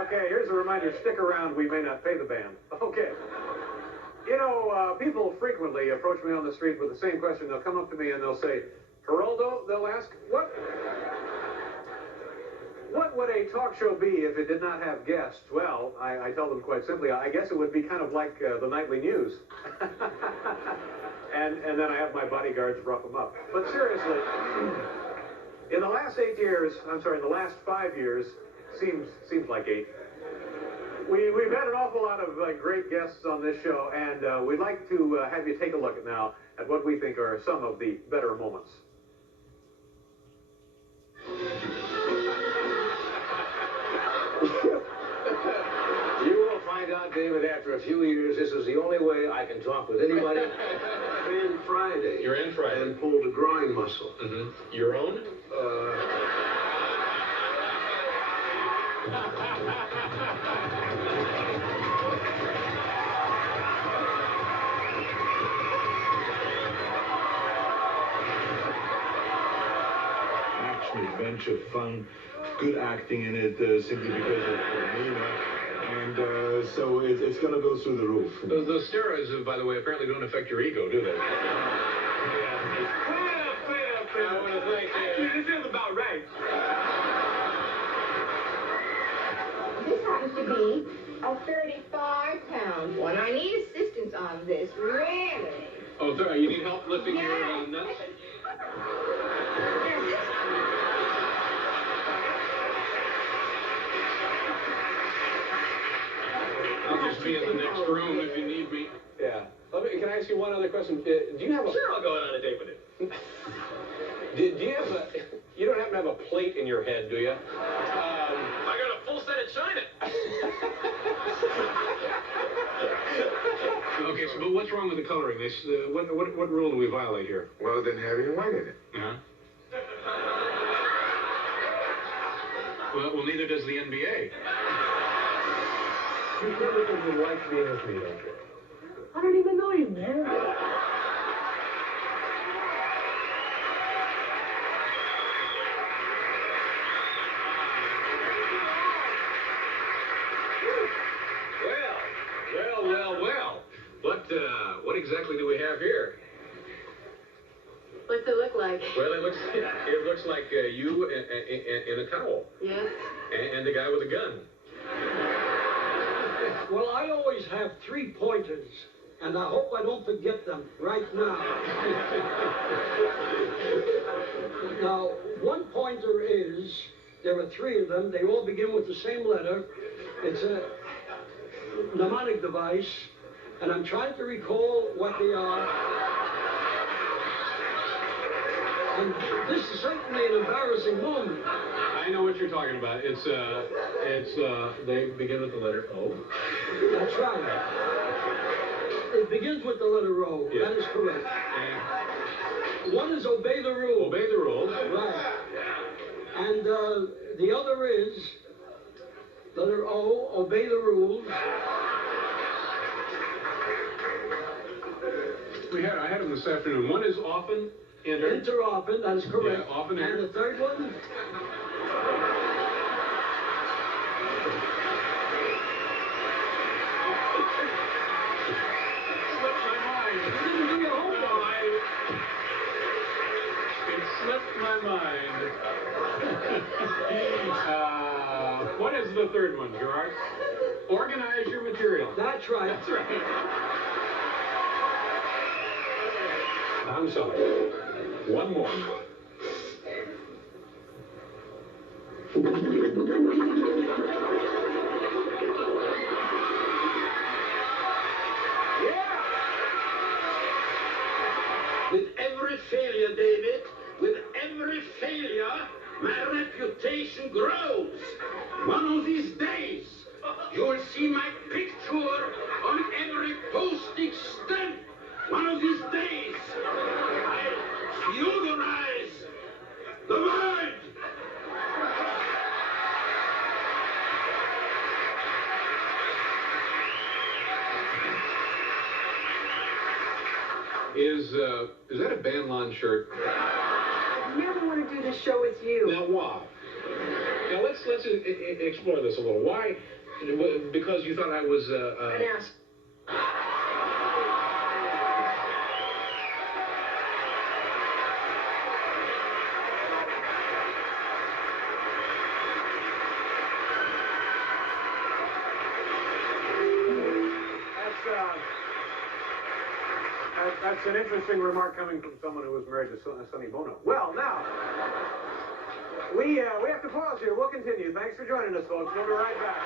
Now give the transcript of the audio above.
Okay, here's a reminder. Stick around. We may not pay the band. Okay. You know, people frequently approach me on the street with the same question. They'll come up to me and they'll say, Geraldo, they'll ask, what would a talk show be if it did not have guests? Well, I tell them quite simply, I guess it would be kind of like the nightly news. and then I have my bodyguards rough them up. But seriously, in the last 8 years, in the last 5 years, seems like 8, we've had an awful lot of great guests on this show, and we'd like to have you take a look now at what we think are some of the better moments. You will find out, David, after a few years, this is the only way I can talk with anybody. Ran Friday. You ran Friday. And pulled a groin muscle. Mm-hmm. Your own? Action, adventure, fun, good acting in it, simply because of Nina. And so it's going to go through the roof. Those steroids, by the way, apparently don't affect your ego, do they? I want to thank you. Actually, this is about right. This happens to be a 35-pound one. I need assistance on this, really. Oh, sorry, you need help lifting your nuts? I'll just be in the next room if you need me. Yeah. Can I ask you one other question? Do you have a... Sure, I'll go out on a date with it. Do you have a... You don't happen to have a plate in your head, do you? I got a full set of China. Okay, so but what's wrong with the coloring? What rule do we violate here? Well, it didn't have any white in it. Uh-huh. Well, neither does the NBA. You never think you like being with me, don't you? I don't even know you, man. Well. What exactly do we have here? What's it look like? Well, it looks like you in a towel. Yes. And the guy with a gun. Well, I always have 3 pointers, and I hope I don't forget them right now. Now, 1 pointer is, there are 3 of them, they all begin with the same letter. It's a mnemonic device, and I'm trying to recall what they are. And this is certainly an embarrassing moment. I know what you're talking about. They begin with the letter O. That's right. It begins with the letter O. Yeah. That is correct. And one is obey the rules. Obey the rules. Right. And the other is letter O, obey the rules. I had them this afternoon. One is often enter. Enter often, that is correct. Yeah, often enter. And the third one? Slipped my mind. What is the third one, Gerard? Organize your material. That's right. That's right. I'm sorry. One more. With every failure, David, with every failure, my reputation grows. One of these days, you'll see my picture on every postage stamp. One of these days, I'll feudalize the world. Is that a Banlon shirt? I never want to do this show with you. Now why? Now let's explore this a little. Why? Because you thought I was An ass. That's an interesting remark coming from someone who was married to Sonny Bono. Well, now, we have to pause here. We'll continue. Thanks for joining us, folks. We'll be right back.